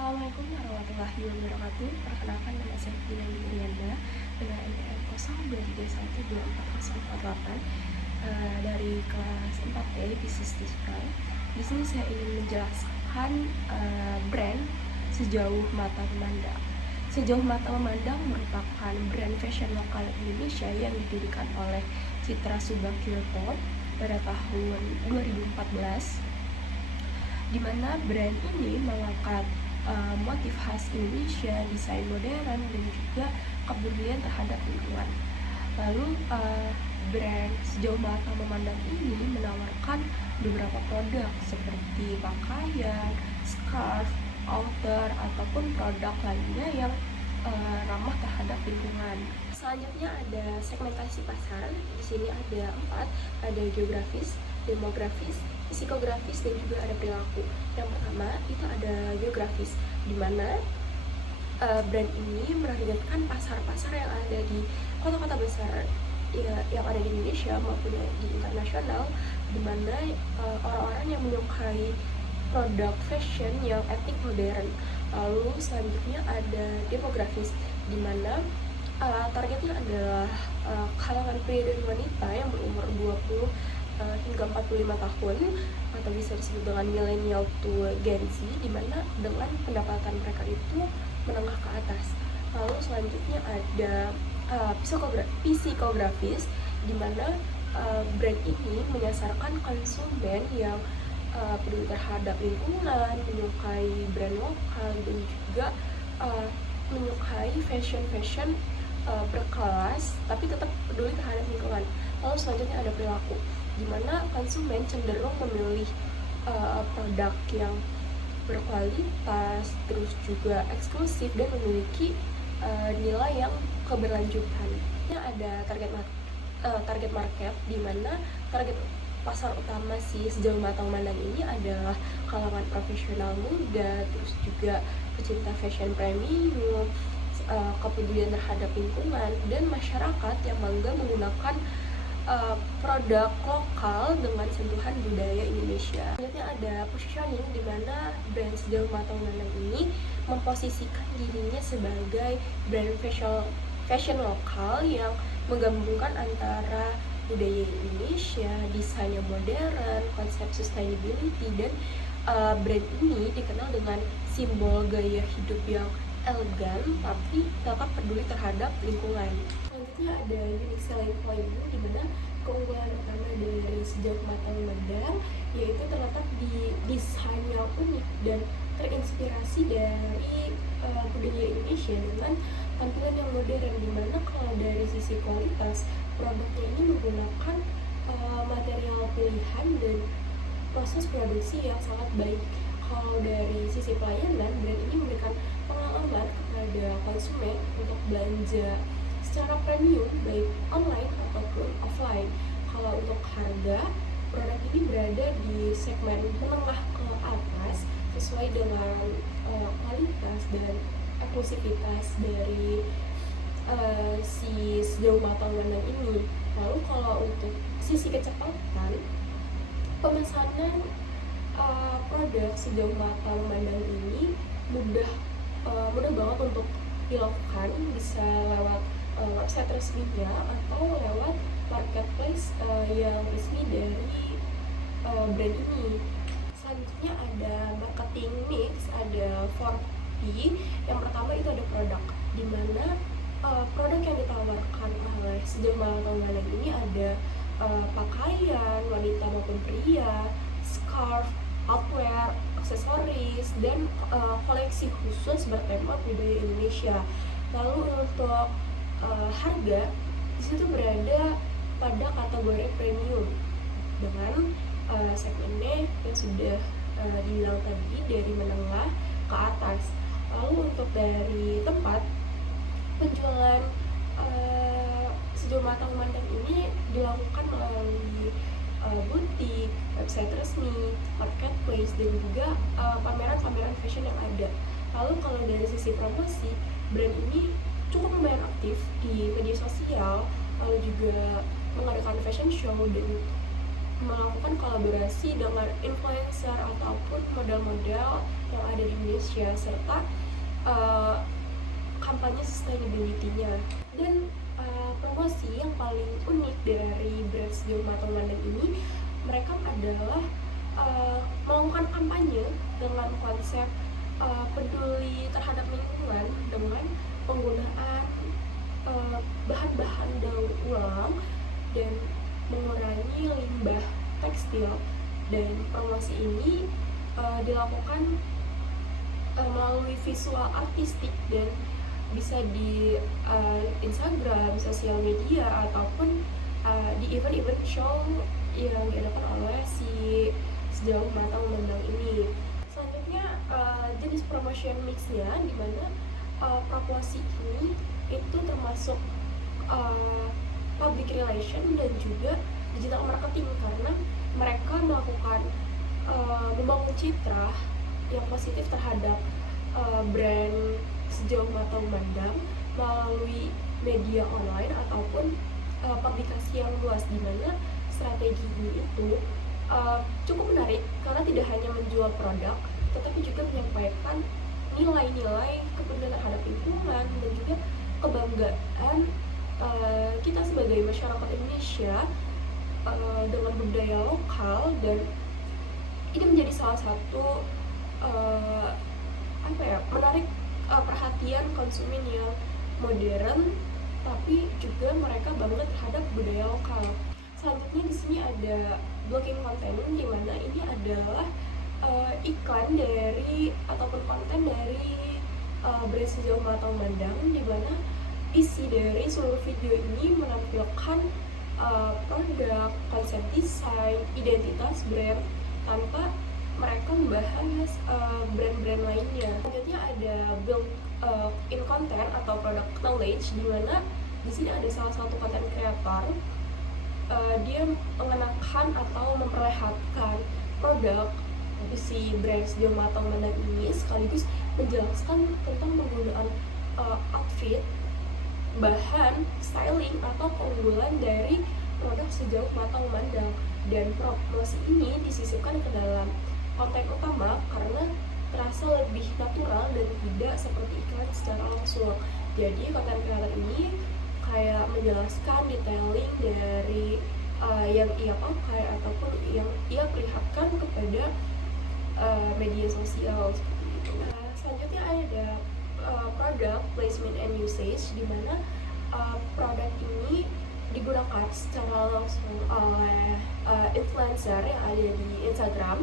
Assalamualaikum warahmatullahi wabarakatuh. Perkenalkan, nama saya Vina Indrianda dengan NPM 0231240448 dari kelas 4E Business Digital. Di sini saya ingin menjelaskan brand Sejauh Mata Memandang. Sejauh Mata Memandang merupakan brand fashion lokal Indonesia yang didirikan oleh Citra Subakyoto pada tahun 2014, di mana brand ini mengangkat motif khas Indonesia, desain modern, dan juga kepedulian terhadap lingkungan. Lalu brand Sejauh Mata Memandang ini menawarkan beberapa produk seperti pakaian, scarf, outer, ataupun produk lainnya yang ramah terhadap lingkungan. Selanjutnya ada segmentasi pasar. Di sini ada 4, ada geografis, demografis, psikografis, dan juga ada perilaku. Yang pertama itu ada geografis, di mana brand ini menargetkan pasar-pasar yang ada di kota-kota besar yang ada di Indonesia maupun di internasional, di mana orang-orang yang menyukai produk fashion yang etnik modern. Lalu selanjutnya ada demografis, di mana targetnya adalah kalangan pria dan wanita yang berumur 20 hingga 45 tahun, atau bisa disebut dengan millennial to Gen Z, di mana dengan pendapatan mereka itu menengah ke atas. Lalu selanjutnya ada psikografis, di mana brand ini menyasarkan konsumen yang peduli terhadap lingkungan, menyukai brand lokal, dan juga menyukai fashion berkelas tapi tetap peduli terhadap lingkungan. Lalu selanjutnya ada perilaku, di mana konsumen cenderung memilih produk yang berkualitas, terus juga eksklusif, dan memiliki nilai yang keberlanjutan. Ada target market, di mana target pasar utama si Sejauh Mata Memandang ini adalah kalangan profesional muda, terus juga pecinta fashion premium, kepedulian terhadap lingkungan, dan masyarakat yang bangga menggunakan produk lokal dengan sentuhan budaya Indonesia. Selanjutnya ada positioning, di mana brand Sejauh Mata Memandang ini memposisikan dirinya sebagai brand fashion lokal yang menggabungkan antara budaya Indonesia, desain yang modern, konsep sustainability, dan brand ini dikenal dengan simbol gaya hidup yang elegan tapi tetap peduli terhadap lingkungan. Selanjutnya ada unique selling point, di mana keunggulan utama dari Sejauh Mata Memandang yaitu terletak di desain yang unik dan terinspirasi dari budaya Indonesia dengan tampilan yang modern, di mana kalau dari sisi kualitas produknya ini menggunakan material pilihan dan proses produksi yang sangat baik. Kalau dari sisi pelayanan, brand ini memberikan pengalaman kepada konsumen untuk belanja secara premium baik online ataupun offline. Kalau untuk harga, produk ini berada di segmen menengah ke atas sesuai dengan kualitas dan eksklusivitas dari si Sejauh Mata Memandang ini. Lalu kalau untuk sisi kecepatan pemesanan produk Sejauh Mata Memandang ini mudah banget untuk dilakukan, bisa lewat website resminya atau lewat marketplace yang resmi dari brand ini. Selanjutnya ada marketing mix, ada 4P. Yang pertama itu ada produk, di mana produk yang ditawarkan oleh Sejauh Mata Memandang ini ada pakaian wanita maupun pria, scarf, outwear, aksesoris, dan koleksi khusus bertema budaya Indonesia. Lalu untuk harga, disitu berada pada kategori premium dengan segmennya yang sudah dibilang tadi, dari menengah ke atas. Lalu untuk dari tempat penjualan Sejauh Mata Memandang ini dilakukan melalui butik, website resmi, marketplace, dan juga pameran-pameran fashion yang ada. Lalu kalau dari sisi promosi, brand ini cukup lumayan aktif di media sosial, lalu juga mengadakan fashion show dan melakukan kolaborasi dengan influencer ataupun model-model yang ada di Indonesia, serta kampanye sustainability-nya. Dan promosi yang paling unik dari brand sejauh matang London ini, mereka adalah melakukan kampanye dengan konsep peduli terhadap lingkungan dengan penggunaan bahan-bahan daur ulang dan mengurangi limbah tekstil. Dan promosi ini dilakukan melalui visual artistik dan bisa di Instagram, sosial media, ataupun di event-event show yang diadakan oleh si Sejauh Mata Memandang ini. Selanjutnya jenis promotion mixnya, dimana promosi ini itu termasuk public relation dan juga digital marketing, karena mereka melakukan membangun citra yang positif terhadap brand Sejauh Mata Memandang melalui media online ataupun publikasi yang luas, di mana strategi ini itu cukup menarik karena tidak hanya menjual produk, tetapi juga menyampaikan nilai-nilai kepedulian terhadap lingkungan dan juga kebanggaan kita sebagai masyarakat Indonesia dengan budaya lokal. Dan ini menjadi salah satu menarik perhatian konsumen yang modern, tapi juga mereka bangga terhadap budaya lokal. Selanjutnya di sini ada blocking content, di mana ini adalah iklan dari ataupun konten dari brand Sejauh Mata Memandang, di mana isi dari seluruh video ini menampilkan produk, konsep desain, identitas brand tanpa mereka membahas brand-brand lainnya. Selanjutnya ada build in content atau product knowledge, di mana di sini ada salah satu content creator, dia mengenakan atau memperlihatkan produk si brand Sejauh Mata Memandang ini, sekaligus menjelaskan tentang penggunaan outfit, bahan, styling, atau keunggulan dari produk Sejauh Mata Memandang. Dan promosi ini disisipkan ke dalam konten utama karena terasa lebih natural dan tidak seperti iklan secara langsung. Jadi konten kreator ini kayak menjelaskan detailing dari yang ia pakai ataupun yang ia perlihatkan kepada media sosial seperti itu. Nah, selanjutnya ada product placement and usage, di mana produk ini digunakan secara langsung oleh influencer yang ada di Instagram,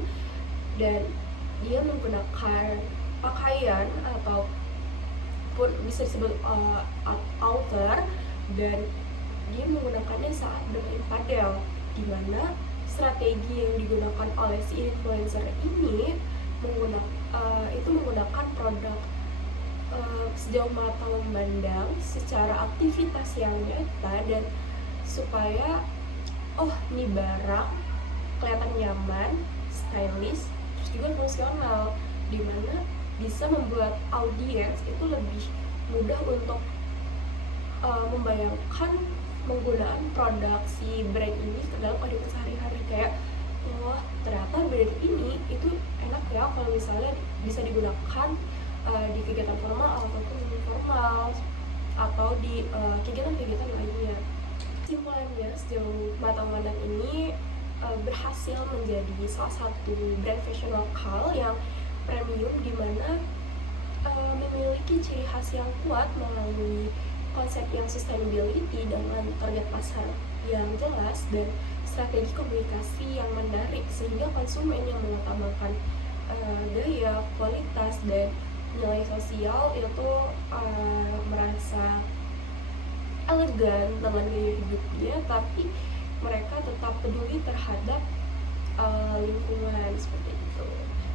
dan dia menggunakan pakaian ataupun bisa disebut outer, dan dia menggunakannya saat bermain padel, di mana strategi yang digunakan oleh si influencer ini menggunakan produk Sejauh Mata Memandang secara aktivitas yang nyata, dan supaya ini barang kelihatan nyaman, stylish, terus juga fungsional, dimana bisa membuat audiens itu lebih mudah untuk membayangkan penggunaan produk si brand ini ke dalam kehidupan sehari-hari. Kayak, ternyata brand ini itu enak ya kalau misalnya bisa digunakan di kegiatan formal ataupun informal, atau di kegiatan-kegiatan lainnya. Kesimpulannya, Sejauh Mata Memandang ini berhasil menjadi salah satu brand fashion lokal yang premium, di mana memiliki ciri khas yang kuat melalui konsep yang sustainability dengan target pasar yang jelas dan strategi komunikasi yang menarik, sehingga konsumen yang mengutamakan gaya, kualitas, dan nilai sosial itu merasa elegan dengan gaya hidupnya, tapi mereka tetap peduli terhadap lingkungan seperti itu.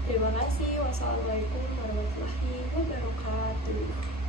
Terima kasih. Wassalamualaikum warahmatullahi wabarakatuh.